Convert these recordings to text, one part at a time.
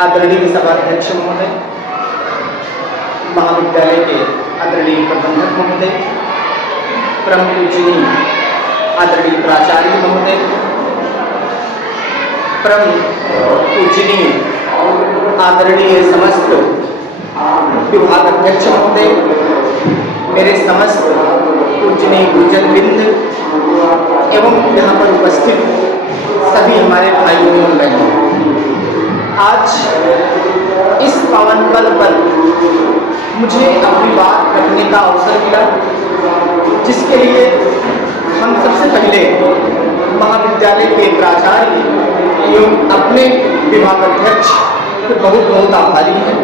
आदरणीय सभाध्यक्ष महोदय, महाविद्यालय के आदरणीय प्रबंधक महोदय, परम पूजनीय आदरणीय प्राचार्य महोदय, परम पूजनीय आदरणीय समस्त विभाग अध्यक्ष महोदय, मेरे समस्त पूजनीय गुरुजनवृंद एवं यहाँ पर उपस्थित सभी हमारे भाइयों एवं बहनों, आज इस पावन पल पर मुझे अपनी बात रखने का अवसर मिला, जिसके लिए हम सबसे पहले महाविद्यालय के प्राचार्य एवं अपने विभाग अध्यक्ष के बहुत बहुत आभारी हैं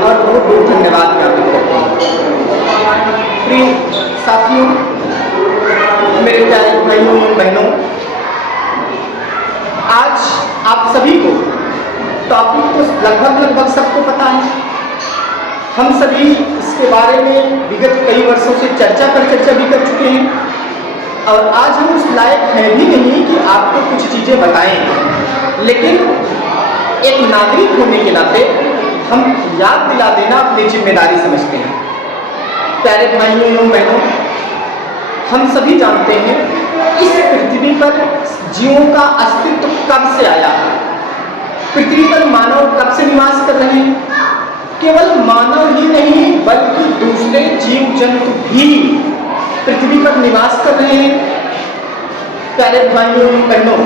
और बहुत बहुत धन्यवाद ज्ञापित करते हैं। प्रिय साथियों, मेरे प्यारे भाइयों एवं बहनों, आज आप सभी को टॉपिक तो लगभग सबको पता है। हम सभी इसके बारे में विगत कई वर्षों से चर्चा भी कर चुके हैं और आज हम उस लायक हैं भी नहीं कि आपको कुछ चीज़ें बताएं, लेकिन एक नागरिक होने के नाते हम याद दिला देना अपनी जिम्मेदारी समझते हैं। प्यारे भाइयों एवं बहनों, हम सभी जानते हैं इस पृथ्वी पर जीवों का अस्तित्व कब से आया है। पृथ्वी पर मानव कब से निवास कर रहे हैं। केवल मानव ही नहीं बल्कि दूसरे जीव जंतु भी पृथ्वी पर निवास कर रहे हैं। प्यारे भाइयों एवं बहनों,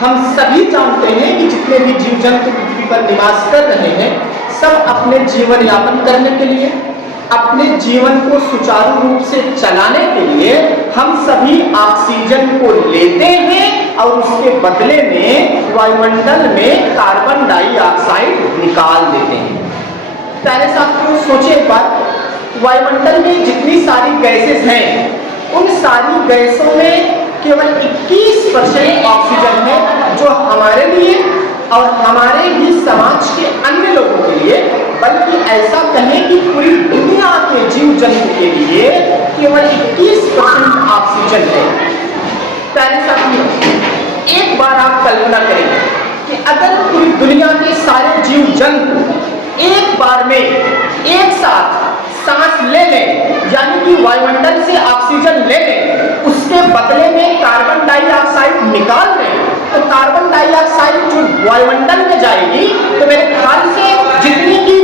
हम सभी जानते हैं कि जितने भी जीव जंतु पृथ्वी पर निवास कर रहे हैं, सब अपने जीवन यापन करने के लिए, अपने जीवन को सुचारू रूप से चलाने के लिए हम सभी ऑक्सीजन को लेते हैं और उसके बदले में वायुमंडल में कार्बन डाइऑक्साइड निकाल देते हैं। प्यारे साथियों, सोचिए एक बात, वायुमंडल में जितनी सारी गैसेस हैं, उन सारी गैसों में केवल 21% ऑक्सीजन है जो हमारे लिए और हमारे ही समाज के अन्य लोगों के लिए, बल्कि ऐसा कहें कि पूरी दुनिया के जीव जंतु के लिए केवल 21% ऑक्सीजन है। प्यारे साथियों, एक बार आप कल्पना करें कि अगर पूरी दुनिया के सारे जीव जंतु एक बार में एक साथ सांस ले लें, यानी कि वायुमंडल से ऑक्सीजन ले लें, उसके बदले में कार्बन डाइऑक्साइड निकाल दें, तो कार्बन डाइऑक्साइड जो वायुमंडल में जाएगी, तो मेरे ख्याल से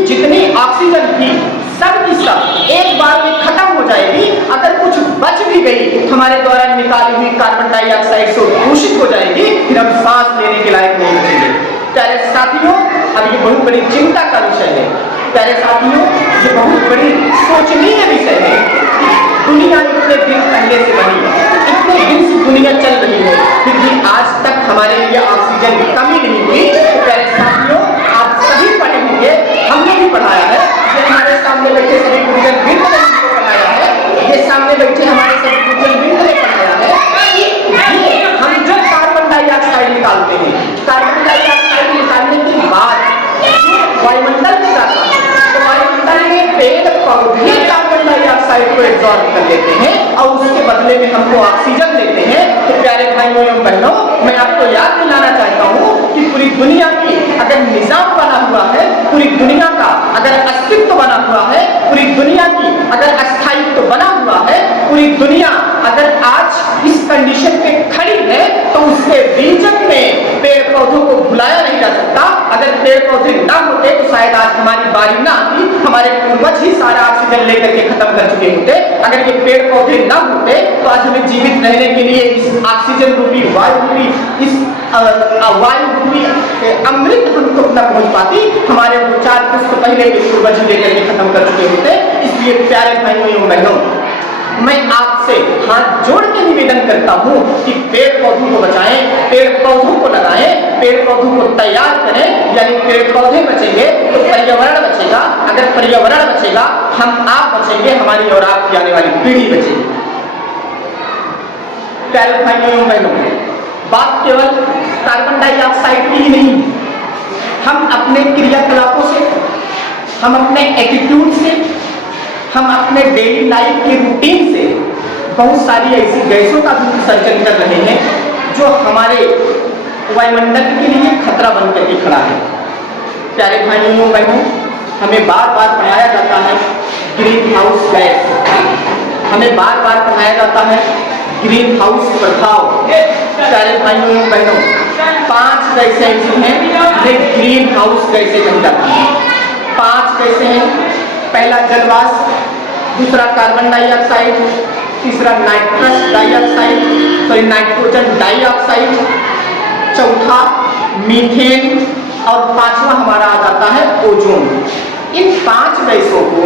जितनी ऑक्सीजन थी सब की सब एक बार में खत्म हो जाएगी। अगर कुछ बच भी गई, हमारे द्वारा निकाली हुई कार्बन डाइऑक्साइड से दूषित हो जाएगी, फिर हम सांस लेने के लायक नहीं बचेंगे। प्यारे साथियों, अब ये बहुत बड़ी चिंता का विषय है। प्यारे साथियों, ये बहुत बड़ी सोचनीय विषय है। दुनिया इतने दिन पहले से बनी, इतने दिन से दुनिया चल रही है, फिर भी आज तक हमारे लिए ऑक्सीजन की कमी नहीं हुई। तो प्यारे साथियों, आप सभी पढ़े होंगे, हमने भी पढ़ाया है, ये हमारे सामने बैठे सभी गुरुजन वृंद ने हमको पढ़ाया है, ये सामने बैठे हमारे सभी गुरुजन वृंद ने पढ़ाया है कि हम जो कार्बन डाइऑक्साइड निकालते हैं, कार्बन डाइऑक्साइड निकालने के बाद वायुमंडल में जाता है, तो वायुमंडल में पेड़ पौधे कार्बन डाइऑक्साइड को एब्जॉर्ब कर लेते हैं और उसके बदले में हमको ऑक्सीजन देते हैं। तो प्यारे भाइयों एवं बहनों, मैं आपको याद दिलाना चाहता हूँ कि पूरी दुनिया की अगर निजाम बना हुआ है, पूरी दुनिया का अगर अस्तित्व बना हुआ है, पूरी दुनिया की अगर अस्थायित्व बना हुआ है, पूरी दुनिया अगर आज इस कंडीशन पे खड़ी है, तो उसके रीजन में पेड़ पौधों को भुलाया नहीं जा सकता। अगर पेड़ पौधे ना होते तो शायद आज हमारी बारी ना आती, हमारे पूर्वज ही सारा ऑक्सीजन लेकर के खत्म कर चुके होते। अगर ये पेड़ पौधे ना होते तो आज हमें जीवित रहने के लिए इस ऑक्सीजन रूपी वायु रूपी इस वायु रूपी अमृत हम तक न पहुंच पाती, हमारे 4 पुष्प पहले के पूर्वज ही लेकर के खत्म कर चुके होते। इसलिए प्यारे भाइयों एवं बहनों, मैं आपसे हाथ जोड़ के निवेदन करता हूं कि पेड़ पौधों को बचाएं, पेड़ पौधों को लगाएं, पेड़ पौधों को तैयार करें, यानी पेड़ पौधे बचेंगे तो पर्यावरण बचेगा, अगर पर्यावरण बचेगा हम आप बचेंगे, हमारी और आपकी आने वाली पीढ़ी बचेगी। प्यारे भाइयों एवं बहनों, बात केवल कार्बन डाइऑक्साइड की ही नहीं, हम अपने क्रियाकलापों से, हम अपने एटीट्यूड से, हम अपने डेली लाइफ के रूटीन से बहुत सारी ऐसी गैसों का भी विसर्जन कर रहे हैं जो हमारे वायुमंडल के लिए खतरा बन करके खड़ा है। प्यारे भाइयों बहनों, हमें बार बार पढ़ाया जाता है ग्रीन हाउस गैस, हमें बार बार पढ़ाया जाता है ग्रीन हाउस प्रभाव। प्यारे भाइयों बहनों, 5 गैसें ऐसी हैं जो ग्रीन हाउस गैसें कही जाती हैं। 5 गैसें हैं। पहला जलवाष्प, दूसरा कार्बन डाइऑक्साइड, तीसरा नाइट्रोजन डाइऑक्साइड, चौथा मीथेन और 5वां हमारा आ जाता है ओजोन। इन 5 गैसों को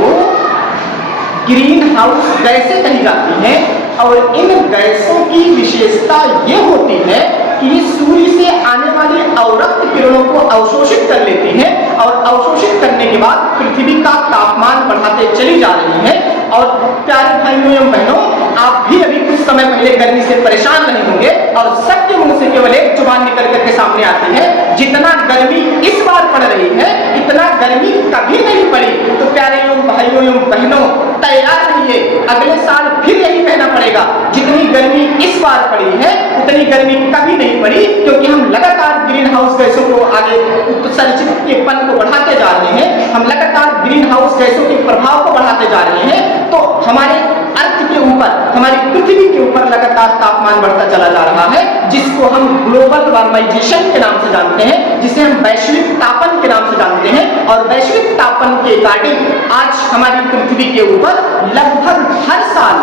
ग्रीन हाउस गैसें कही जाती हैं और इन गैसों की विशेषता ये होती है कि ये सूर्य से आने वाली अवरक्त किरणों को अवशोषित कर लेती हैं और अवशोषित करने के बाद पृथ्वी का तापमान बढ़ाते चली जा रही हैं। और प्यारे भाइयों एवं बहनों, आप भी अभी कुछ समय पहले गर्मी से परेशान नहीं होंगे और सबके मुंह से केवल एक जुबान निकल करके सामने आती है, जितना गर्मी इस बार पड़ रही है इतना गर्मी कभी नहीं पड़ी। तो प्यारे एवं भाइयों एवं बहनों, तैयार रहिए, अगले साल फिर यही कहना पड़ेगा। जितनी गर्मी इस बार पड़ी है उतनी गर्मी कभी नहीं पड़ी, क्योंकि हम लगातार ग्रीन हाउस गैसों को आगे उत्सर्जित के पन को बढ़ाते जा रहे हैं, हम लगातार ग्रीन हाउस गैसों के प्रभाव को बढ़ाते जा रहे हैं। तो हमारे अर्थ के ऊपर, हमारी पृथ्वी के ऊपर लगातार तापमान बढ़ता चला जा रहा है, जिसको हम ग्लोबल वार्माइजेशन के नाम से जानते हैं, जिसे हम वैश्विक तापन के नाम से जानते हैं। और वैश्विक तापन के अकॉर्डिंग आज हमारी पृथ्वी के ऊपर लगभग हर साल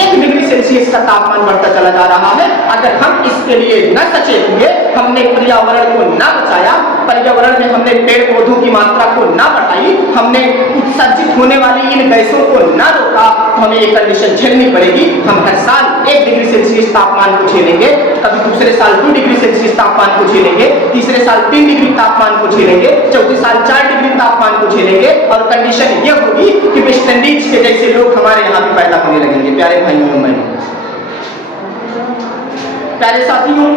1 डिग्री सेल्सियस का तापमान बढ़ता चला जा रहा है। अगर हम इसके लिए न सचेत हुए, हमने पर्यावरण को न बचाया, पर्यावरण में हमने पेड़ पौधों की मात्रा को न बढ़ाई, हमने उत्सर्जित होने वाली इन गैसों को न रोका, तो हमें ये कंडीशन झेलनी पड़ेगी। हम हर साल 1 डिग्री सेल्सियस तापमान को झेलेंगे, कभी दूसरे साल 2 डिग्री सेल्सियस तापमान को झेलेंगे, तीसरे साल 3 डिग्री तापमान को झेलेंगे, चौथे साल 4 डिग्री तापमान को झेलेंगे। और कंडीशन ये होगी कि वेस्ट इंडीज के जैसे लोग हमारे यहाँ भी पैदा होने लगेंगे। प्यारे भाइयों और बहनों, प्यारे साथियों,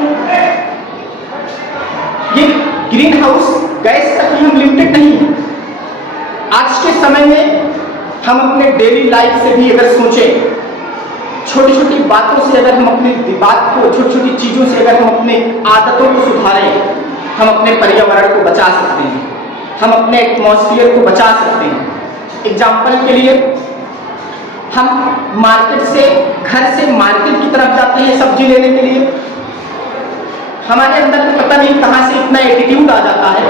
ये ग्रीन हाउस गैस तक ही हम लिमिटेड नहीं। आज के समय में हम अपने डेली लाइफ से भी अगर सोचें, छोटी छोटी बातों से अगर हम अपनी बात को, छोटी छोटी चीजों से अगर हम अपने आदतों को सुधारें, हम अपने पर्यावरण को बचा सकते हैं, हम अपने एटमॉस्फेयर को बचा सकते हैं। एग्जाम्पल के लिए, हम मार्केट से, घर से मार्केट की तरफ जाते हैं सब्जी लेने के लिए, हमारे अंदर तो पता नहीं कहां से इतना एटीट्यूड आ जाता है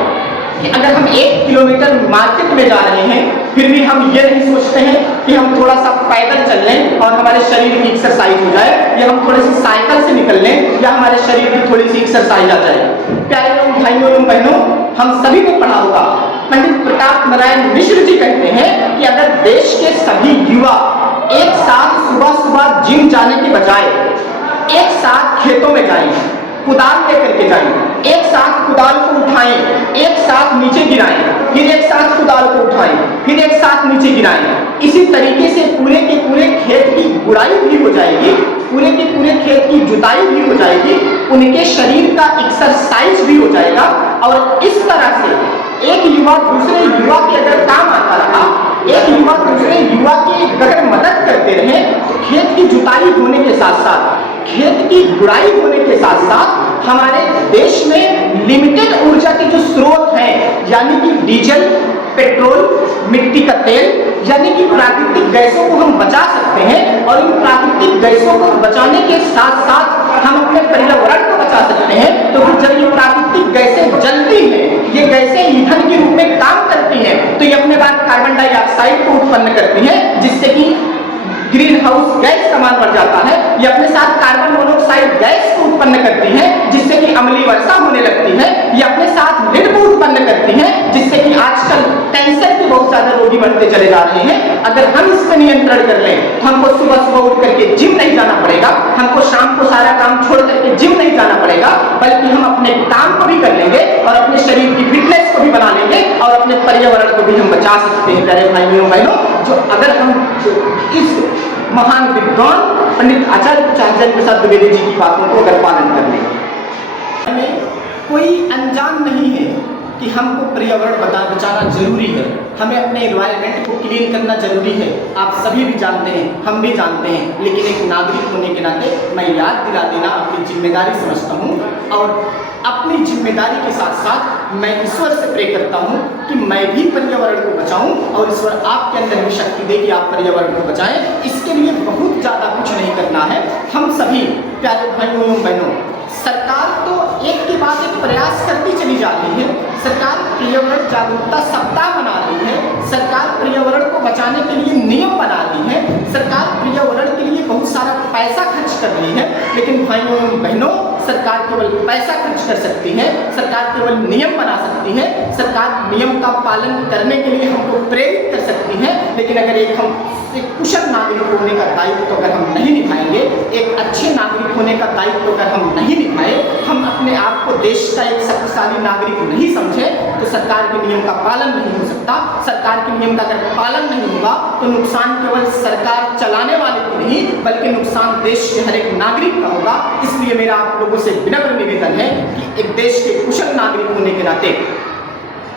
कि अगर हम 1 किलोमीटर मार्केट में जा रहे हैं, फिर भी हम ये नहीं सोचते हैं कि हम थोड़ा सा पैदल चल लें और हमारे शरीर की एक्सरसाइज हो जाए, या हम थोड़े से साइकिल से निकल लें या हमारे शरीर की थोड़ी सी एक्सरसाइज आ जाए। प्यारे लोग, भाइयों एवं बहनों, हम सभी ने पढ़ा होगा, पंडित प्रताप नारायण मिश्र जी कहते हैं कि अगर देश के सभी युवा एक साथ सुबह सुबह जिम जाने के बजाय एक साथ खेतों में जाएं, कुदाल लेकर के जाएं, एक साथ कुदाल को उठाएं, एक साथ नीचे गिराएं, फिर एक साथ कुदाल को उठाएं, फिर एक साथ नीचे गिराएं, इसी तरीके से पूरे के पूरे खेत की गुड़ाई भी हो जाएगी, पूरे के पूरे खेत की जुताई भी हो जाएगी, उनके शरीर का एक्सरसाइज भी हो जाएगा। और इस तरह से एक युवा दूसरे युवा के अगर काम आता रहा, एक युवा दूसरे युवा की अगर मदद करते रहे, तो खेत की जुताई होने के साथ साथ, खेत की गुड़ाई होने के साथ साथ हमारे देश में लिमिटेड ऊर्जा के जो स्रोत हैं, यानी कि डीजल, पेट्रोल, मिट्टी का तेल, यानी कि प्राकृतिक गैसों को हम बचा सकते हैं। और इन प्राकृतिक गैसों को बचाने के साथ साथ हम अपने पर्यावरण को बचा सकते हैं। तो जब ये प्राकृतिक गैसें जलती हैं, ये गैसें ईंधन के रूप में काम करती हैं, तो ये अपने बाद कार्बन डाइऑक्साइड को उत्पन्न करती हैं, जिससे कि ग्रीन हाउस गैस का मान बढ़ जाता है। ये अपने साथ कार्बन मोनोऑक्साइड गैस को उत्पन्न करती है, जिससे कि अम्लीय वर्षा होने लगती है। ये अपने साथ लीड को उत्पन्न करती है, जिससे कि आजकल कैंसर के बहुत ज्यादा रोगी बढ़ते चले जा रहे हैं। अगर हम इस पर नियंत्रण कर लें, तो हमको सुबह सुबह उठ करके जिम नहीं जाना पड़ेगा, हमको शाम को सारा काम छोड़ करके जिम नहीं जाना पड़ेगा, बल्कि हम अपने काम को भी कर लेंगे और अपने शरीर की फिटनेस को भी बना लेंगे और अपने पर्यावरण को भी हम बचा सकते हैं। प्यारे भाइयों बहनों, जो अगर हम इस महान विद्वान पंडित आचार्य चंद्र प्रसाद द्विवेदी जी की बातों को अगर पालन कर लें, हमें कोई अनजान नहीं है कि हमको पर्यावरण बचाना जरूरी है, हमें अपने एनवायरनमेंट को क्लीन करना जरूरी है। आप सभी भी जानते हैं, हम भी जानते हैं, लेकिन एक नागरिक होने के नाते मैं याद दिला देना अपनी जिम्मेदारी समझता हूँ। और अपनी जिम्मेदारी के साथ साथ मैं ईश्वर से प्रे करता हूँ कि मैं भी पर्यावरण को बचाऊँ और ईश्वर आपके अंदर भी शक्ति दे कि आप पर्यावरण को बचाएं। इसके लिए बहुत ज़्यादा कुछ नहीं करना है। हम सभी प्यारे भाइयों एवं बहनों, सरकार तो एक के बाद एक प्रयास करती चली जा रही है। सरकार पर्यावरण जागरूकता सप्ताह बना रही है, सरकार पर्यावरण को बचाने के लिए नियम बना रही है, सरकार पर्यावरण के लिए बहुत सारा पैसा खर्च कर रही है। लेकिन भाइयों एवं बहनों, सरकार केवल पैसा खर्च कर सकती है, सरकार केवल नियम बना सकती है, सरकार नियम का पालन करने के लिए हमको प्रेरित कर सकती है। लेकिन अगर एक कुशल नागरिक होने का दायित्व अगर हम नहीं निभाएंगे, एक अच्छे नागरिक होने का दायित्व अगर हम नहीं निभाए, हम अपने आप को देश का एक शक्तिशाली नागरिक नहीं समझे, तो सरकार के नियम का पालन नहीं हो सकता। सरकार के नियम का अगर पालन नहीं होगा तो नुकसान केवल सरकार चलाने वाले को नहीं बल्कि नुकसान देश के हर एक नागरिक का होगा। इसलिए मेरा आप लोगों से विनम्र निवेदन है कि एक देश के कुशल नागरिक होने के नाते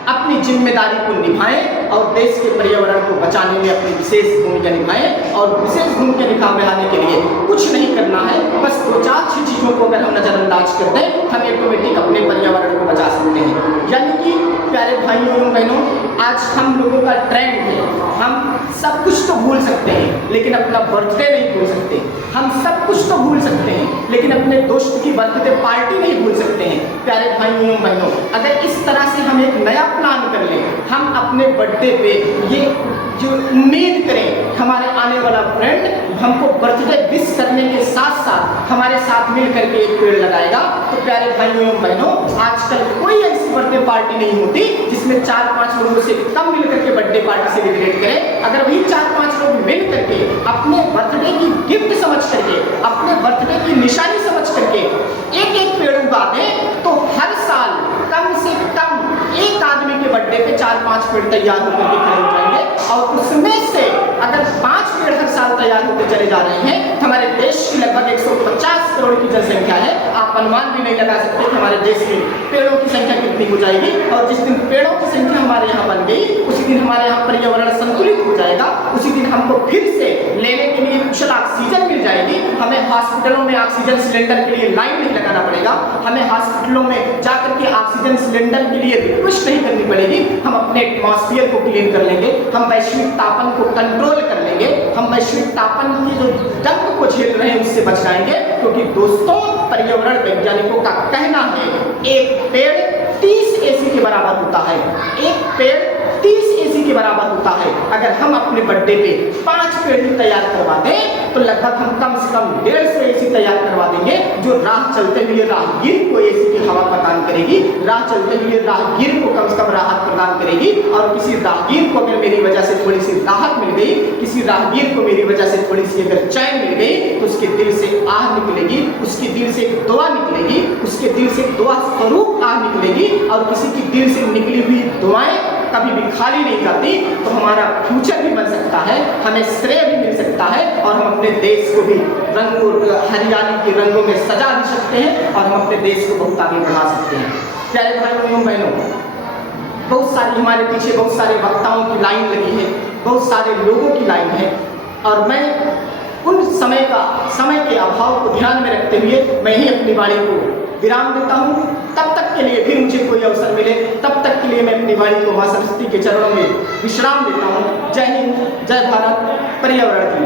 अपनी जिम्मेदारी को निभाएं और देश के पर्यावरण को बचाने में अपनी विशेष भूमिका निभाएं। और विशेष भूमिका निभाने के लिए कुछ नहीं करना है, बस 2-4 चीज़ों को अगर हम नज़रअंदाज कर दें, हम ऑटोमेटिक अपने पर्यावरण को बचा सकते हैं। यानी कि प्यारे भाइयों एवं बहनों, आज हम लोगों का ट्रेंड है, हम सब कुछ तो भूल सकते हैं लेकिन अपना बर्थडे नहीं भूल सकते। हम सब कुछ तो भूल सकते हैं लेकिन अपने दोस्त की बर्थडे पार्टी नहीं भूल सकते हैं। प्यारे भाइयों एवं बहनों, अगर इस तरह से हम एक नया प्लान कर लें, हम अपने बर्थडे पे ये जो उम्मीद करें हमारे आने वाला फ्रेंड हमको बर्थडे विश करने के साथ साथ हमारे साथ मिल करके एक पेड़ लगाएगा, तो प्यारे भाइयों एवं बहनों, आजकल कोई ऐसी बर्थडे पार्टी नहीं होती जिसमें 4-5 लोगों से कम मिल करके बर्थडे पार्टी सेलिब्रेट करें। अगर वही 4-5 लोग मिल करके अपने बर्थडे की गिफ्ट समझ करके, अपने बर्थडे की निशानी समझ करके एक पेड़ उगा दें, तो हर साल कम से कम एक आदमी के बर्थडे पे 4-5 पेड़ तैयार होकर के खड़े हो जाएंगे। और उसमें से अगर 5 पेड़ हर साल तैयार होते चले जा रहे हैं, हमारे देश की लगभग 150 करोड़ की जनसंख्या है, आप अनुमान भी नहीं लगा सकते कि हमारे देश में पेड़ों की संख्या कितनी हो जाएगी। और जिस दिन पेड़ों की संख्या हमारे यहाँ बन गई, उसी दिन हमारे यहाँ पर्यावरण संतुलित हो जाएगा, उसी दिन हमको फिर से लेने के लिए कुशल ऑक्सीजन मिल जाएगी। हमें हॉस्पिटलों में ऑक्सीजन सिलेंडर के लिए लाइन नहीं लगाना पड़ेगा, हमें हॉस्पिटलों में जाकर के ऑक्सीजन सिलेंडर के लिए रिक्वेस्ट नहीं करनी पड़ेगी। हम अपने एटमॉस्फेयर को क्लीन कर लेंगे, हम वैश्विक तापन को कंट्रोल कर लेंगे, हम वैश्विक तापन की जो जंग को झेल रहे हैं उससे बच जाएंगे। क्योंकि दोस्तों, पर्यावरण वैज्ञानिकों का कहना है एक पेड़ 30 एसी के बराबर होता है, एक पेड़ 30 एसी के बराबर होता है। अगर हम अपने बर्थडे पे 5 पेड़ भी तैयार करवा दें तो लगभग हम कम से कम 150 एसी तैयार करवा देंगे, जो राह चलते हुए राहगीर को एसी की हवा प्रदान करेगी, राह चलते हुए राहगीर को कम से कम राहत प्रदान करेगी। और किसी राहगीर को अगर मेरी वजह से थोड़ी सी राहत मिल गई, किसी राहगीर को मेरी वजह से थोड़ी सी अगर चैन मिल गई, तो उसके दिल से आह निकलेगी, उसके दिल से एक दुआ निकलेगी, उसके दिल से दुआ स्वरूप आह निकलेगी। और किसी की दिल से निकली हुई दुआएं कभी भी खाली नहीं जाती, तो हमारा फ्यूचर भी बन सकता है, हमें श्रेय भी मिल सकता है और हम अपने देश को भी रंगों हरियाली के रंगों में सजा भी सकते हैं और हम अपने देश को बहुत आगे बढ़ा सकते हैं। प्यारे भाइयों एवं बहनों, बहुत सारी हमारे पीछे बहुत सारे वक्ताओं की लाइन लगी है, बहुत सारे लोगों की लाइन है, और मैं उन समय के अभाव को ध्यान में रखते हुए मैं ही अपनी वाणी को विराम देता हूँ। तब तक के लिए फिर मुझे कोई अवसर मिले, तब तक के लिए मैं अपनी वाणी को मां सरस्वती के चरणों में विश्राम देता हूँ। जय हिंद, जय भारत, पर्यावरण की